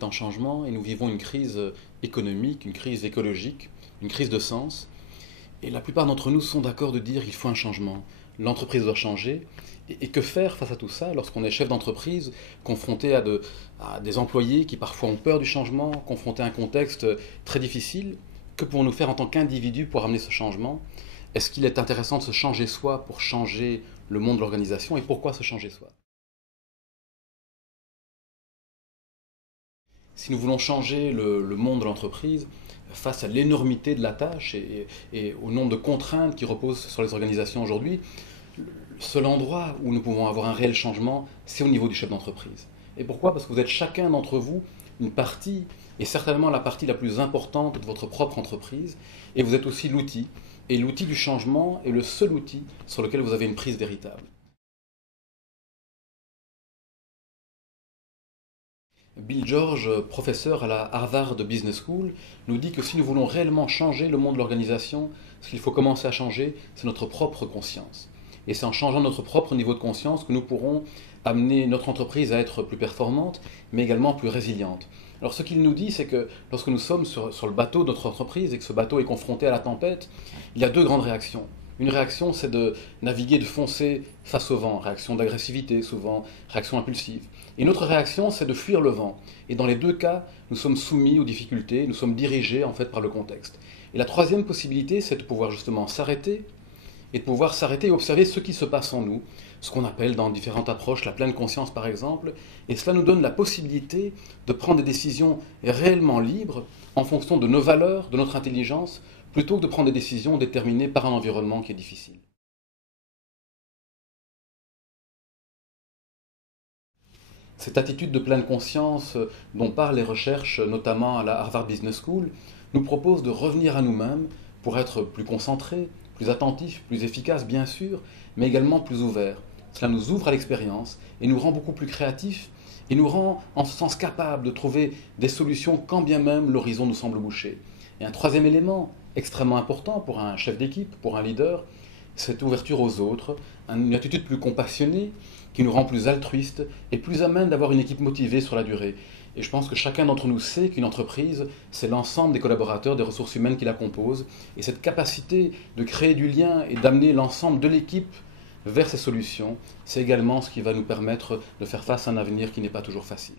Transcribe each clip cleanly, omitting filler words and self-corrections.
est en changement et nous vivons une crise économique, une crise écologique, une crise de sens. Et la plupart d'entre nous sont d'accord de dire qu'il faut un changement. L'entreprise doit changer. Et que faire face à tout ça lorsqu'on est chef d'entreprise, confronté à des employés qui parfois ont peur du changement, confronté à un contexte très difficile? Que pouvons-nous faire en tant qu'individu pour amener ce changement? Est-ce qu'il est intéressant de se changer soi pour changer le monde de l'organisation? Et pourquoi se changer soi? Si nous voulons changer le monde de l'entreprise, face à l'énormité de la tâche et au nombre de contraintes qui reposent sur les organisations aujourd'hui, le seul endroit où nous pouvons avoir un réel changement, c'est au niveau du chef d'entreprise. Et pourquoi? Parce que vous êtes chacun d'entre vous une partie, et certainement la partie la plus importante de votre propre entreprise, et vous êtes aussi l'outil. Et l'outil du changement est le seul outil sur lequel vous avez une prise véritable. Bill George, professeur à la Harvard Business School, nous dit que si nous voulons réellement changer le monde de l'organisation, ce qu'il faut commencer à changer, c'est notre propre conscience. Et c'est en changeant notre propre niveau de conscience que nous pourrons amener notre entreprise à être plus performante, mais également plus résiliente. Alors ce qu'il nous dit, c'est que lorsque nous sommes sur le bateau de notre entreprise et que ce bateau est confronté à la tempête, il y a deux grandes réactions. Une réaction, c'est de naviguer, de foncer face au vent, réaction d'agressivité souvent, réaction impulsive. Et une autre réaction, c'est de fuir le vent. Et dans les deux cas, nous sommes soumis aux difficultés, nous sommes dirigés en fait par le contexte. Et la troisième possibilité, c'est de pouvoir justement s'arrêter et de pouvoir s'arrêter et observer ce qui se passe en nous, ce qu'on appelle dans différentes approches la pleine conscience par exemple, et cela nous donne la possibilité de prendre des décisions réellement libres en fonction de nos valeurs, de notre intelligence, plutôt que de prendre des décisions déterminées par un environnement qui est difficile. Cette attitude de pleine conscience dont parlent les recherches, notamment à la Harvard Business School, nous propose de revenir à nous-mêmes pour être plus concentrés, plus attentifs, plus efficaces bien sûr, mais également plus ouverts. Cela nous ouvre à l'expérience et nous rend beaucoup plus créatifs et nous rend en ce sens capables de trouver des solutions quand bien même l'horizon nous semble bouché. Et un troisième élément extrêmement important pour un chef d'équipe, pour un leader, cette ouverture aux autres, une attitude plus compassionnée qui nous rend plus altruistes et plus à même d'avoir une équipe motivée sur la durée. Et je pense que chacun d'entre nous sait qu'une entreprise, c'est l'ensemble des collaborateurs, des ressources humaines qui la composent. Et cette capacité de créer du lien et d'amener l'ensemble de l'équipe vers ces solutions, c'est également ce qui va nous permettre de faire face à un avenir qui n'est pas toujours facile.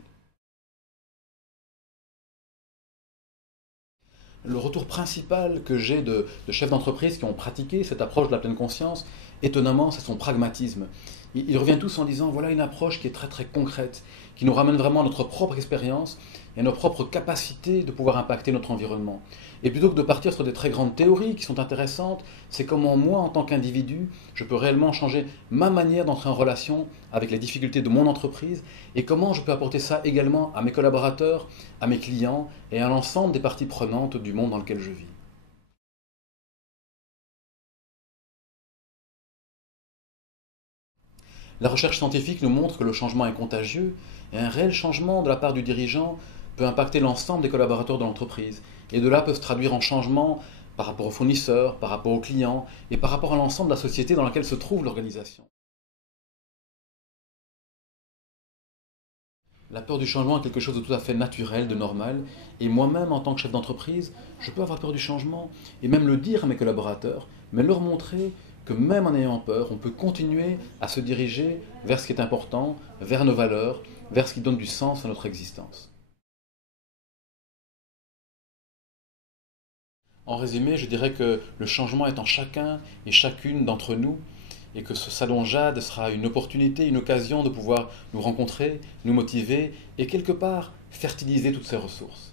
Le retour principal que j'ai de chefs d'entreprise qui ont pratiqué cette approche de la pleine conscience, étonnamment, c'est son pragmatisme. Ils reviennent tous en disant, voilà une approche qui est très très concrète, qui nous ramène vraiment à notre propre expérience et à nos propres capacités de pouvoir impacter notre environnement. Et plutôt que de partir sur des très grandes théories qui sont intéressantes, c'est comment moi, en tant qu'individu, je peux réellement changer ma manière d'entrer en relation avec les difficultés de mon entreprise et comment je peux apporter ça également à mes collaborateurs, à mes clients et à l'ensemble des parties prenantes du monde dans lequel je vis. La recherche scientifique nous montre que le changement est contagieux et un réel changement de la part du dirigeant peut impacter l'ensemble des collaborateurs de l'entreprise. Et de là peut se traduire en changement par rapport aux fournisseurs, par rapport aux clients et par rapport à l'ensemble de la société dans laquelle se trouve l'organisation. La peur du changement est quelque chose de tout à fait naturel, de normal. Et moi-même, en tant que chef d'entreprise, je peux avoir peur du changement et même le dire à mes collaborateurs, mais leur montrer que même en ayant peur, on peut continuer à se diriger vers ce qui est important, vers nos valeurs, vers ce qui donne du sens à notre existence. En résumé, je dirais que le changement est en chacun et chacune d'entre nous et que ce salon Jade sera une opportunité, une occasion de pouvoir nous rencontrer, nous motiver et quelque part fertiliser toutes ces ressources.